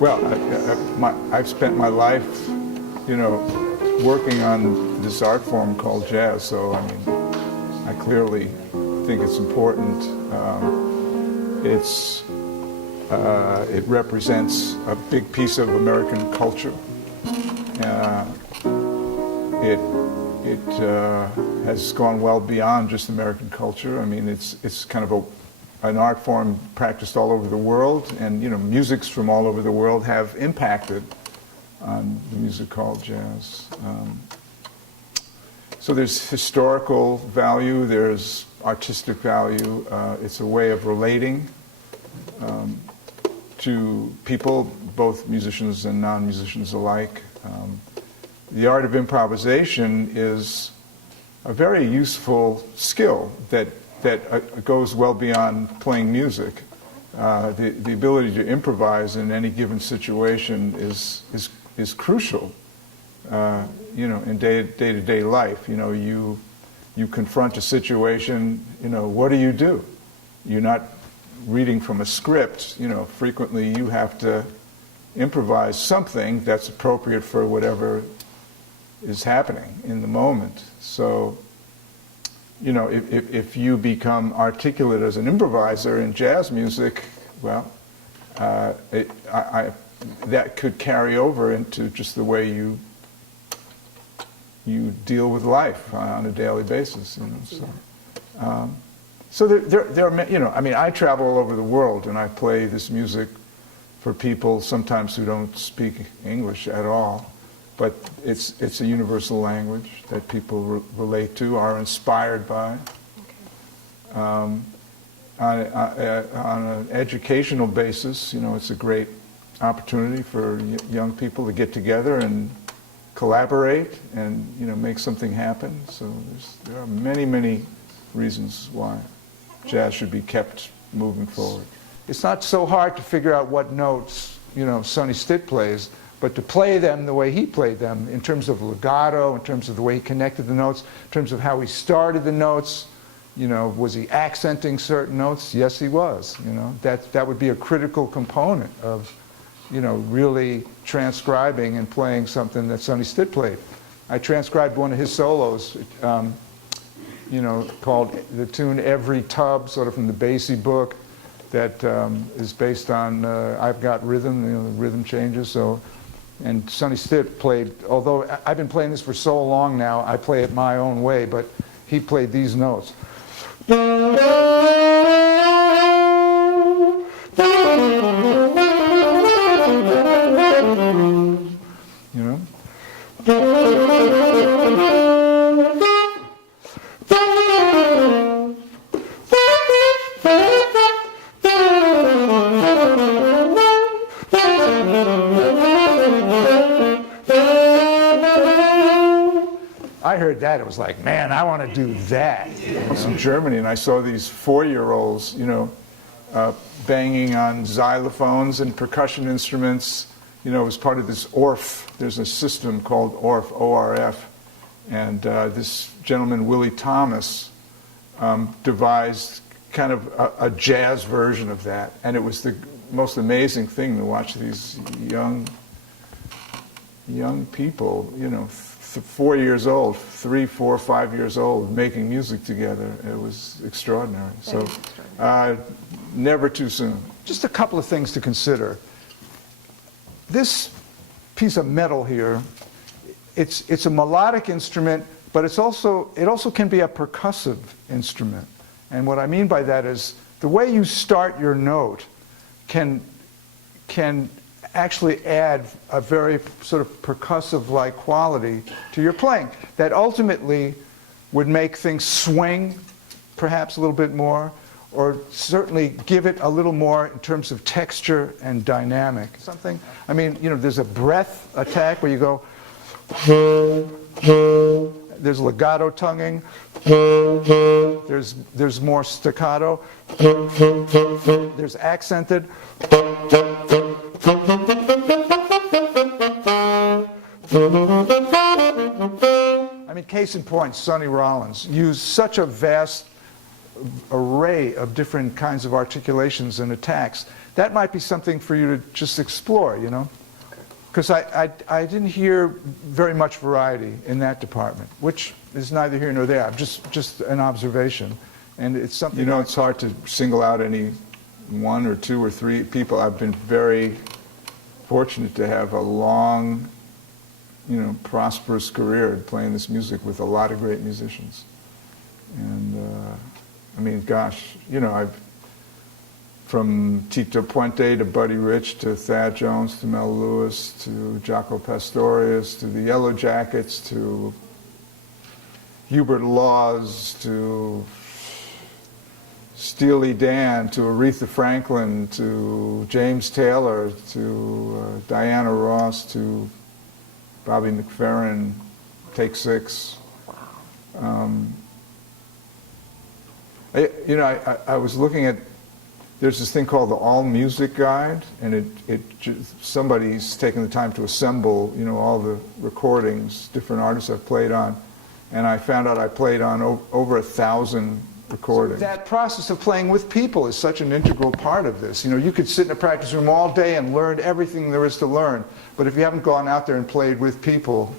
Well, I've spent my life, working on this art form called jazz. So I mean, I clearly think it's important. It represents a big piece of American culture. It has gone well beyond just American culture. I mean, it's kind of an art form practiced all over the world, and musics from all over the world have impacted on the music called jazz. So there's historical value, there's artistic value. It's a way of relating to people, both musicians and non-musicians alike. The art of improvisation is a very useful skill that goes well beyond playing music. The ability to improvise in any given situation is crucial. In day-to-day life, you confront a situation. What do? You're not reading from a script. Frequently you have to improvise something that's appropriate for whatever is happening in the moment. So, if you become articulate as an improviser in jazz music, well, that could carry over into just the way you deal with life on a daily basis. So there are, I mean, I travel all over the world and I play this music for people sometimes who don't speak English at all. But it's a universal language that people relate to, are inspired by. Okay. On an educational basis, it's a great opportunity for young people to get together and collaborate and make something happen. So there are many reasons why jazz should be kept moving forward. It's not so hard to figure out what notes Sonny Stitt plays, but to play them the way he played them, in terms of legato, in terms of the way he connected the notes, in terms of how he started the notes, was he accenting certain notes? Yes, he was. That would be a critical component of, really transcribing and playing something that Sonny Stitt played. I transcribed one of his solos, called the tune "Every Tub," sort of from the Basie book, that is based on "I've Got Rhythm," the rhythm changes. So. And Sonny Stitt played, although I've been playing this for so long now, I play it my own way, but he played these notes. I heard that, it was like, man, I want to do that. I was in Germany and I saw these 4-year-olds, banging on xylophones and percussion instruments. As part of this ORF. There's a system called ORF, O-R-F, and this gentleman, Willie Thomas, devised kind of a jazz version of that, and it was the most amazing thing to watch these young people, 4 years old, 3, 4, 5 years old, making music together. It was extraordinary. So, never too soon. Just a couple of things to consider. This piece of metal here, it's a melodic instrument, but it also can be a percussive instrument. And what I mean by that is the way you start your note can actually add a very sort of percussive-like quality to your playing that ultimately would make things swing perhaps a little bit more, or certainly give it a little more in terms of texture and dynamic. Something, I mean, there's a breath attack where you go, there's legato tonguing, there's more staccato, there's accented. I mean, case in point, Sonny Rollins used such a vast array of different kinds of articulations and attacks. That might be something for you to just explore, you know? Because I didn't hear very much variety in that department, which is neither here nor there. Just an observation. And it's something... You know, it's hard to single out any one or two or three people. I've been very fortunate to have a long, you know, prosperous career playing this music with a lot of great musicians. And, I mean, gosh, you know, from Tito Puente to Buddy Rich to Thad Jones to Mel Lewis to Jaco Pastorius to the Yellow Jackets to Hubert Laws to Steely Dan to Aretha Franklin to James Taylor to Diana Ross to Bobby McFerrin, Take Six. You know, I was looking at, there's this thing called the All Music Guide, and somebody's taken the time to assemble, you know, all the recordings, different artists I've played on, and I found out I played on over 1,000 recordings. So that process of playing with people is such an integral part of this. You know, you could sit in a practice room all day and learn everything there is to learn, but if you haven't gone out there and played with people,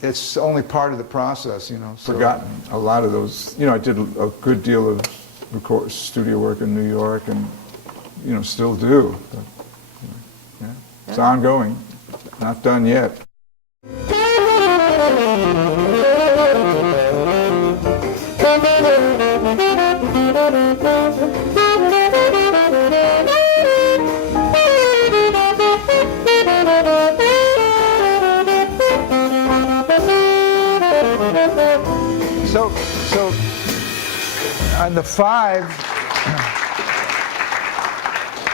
it's only part of the process, you know. So. Forgotten a lot of those. You know, I did a good deal of studio work in New York, and you know, still do. But, yeah, it's ongoing, not done yet. So on the 5,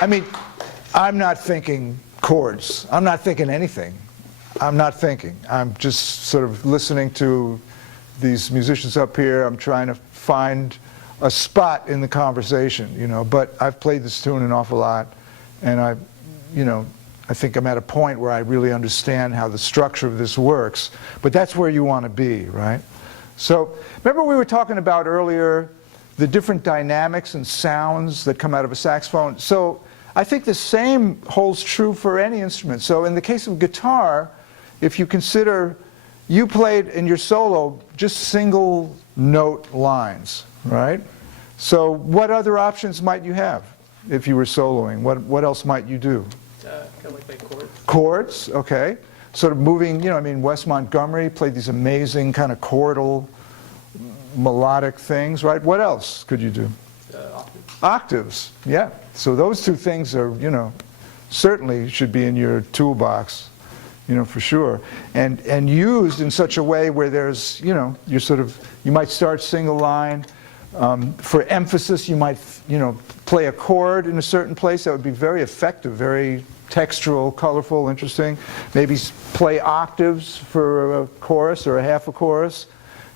I mean, I'm not thinking chords. I'm not thinking anything. I'm not thinking. I'm just sort of listening to these musicians up here. I'm trying to find a spot in the conversation, you know. But I've played this tune an awful lot, and you know, I think I'm at a point where I really understand how the structure of this works. But that's where you want to be, right? So remember we were talking about earlier the different dynamics and sounds that come out of a saxophone. So I think the same holds true for any instrument. So in the case of guitar, if you consider you played in your solo just single note lines, right? So what other options might you have if you were soloing? What else might you do? Kind of like chords. Chords, okay. Sort of moving, you know, I mean, Wes Montgomery played these amazing kind of chordal, melodic things, right? What else could you do? Octaves. Octaves, yeah. So those two things are, you know, certainly should be in your toolbox, you know, for sure. And used in such a way where there's, you know, you might start single line. For emphasis, you might, you know, play a chord in a certain place. That would be very effective, very textural, colorful, interesting. Maybe play octaves for a chorus or a half a chorus.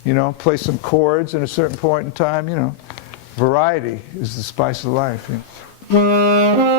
You know, play some chords at a certain point in time. You know, variety is the spice of life. You know.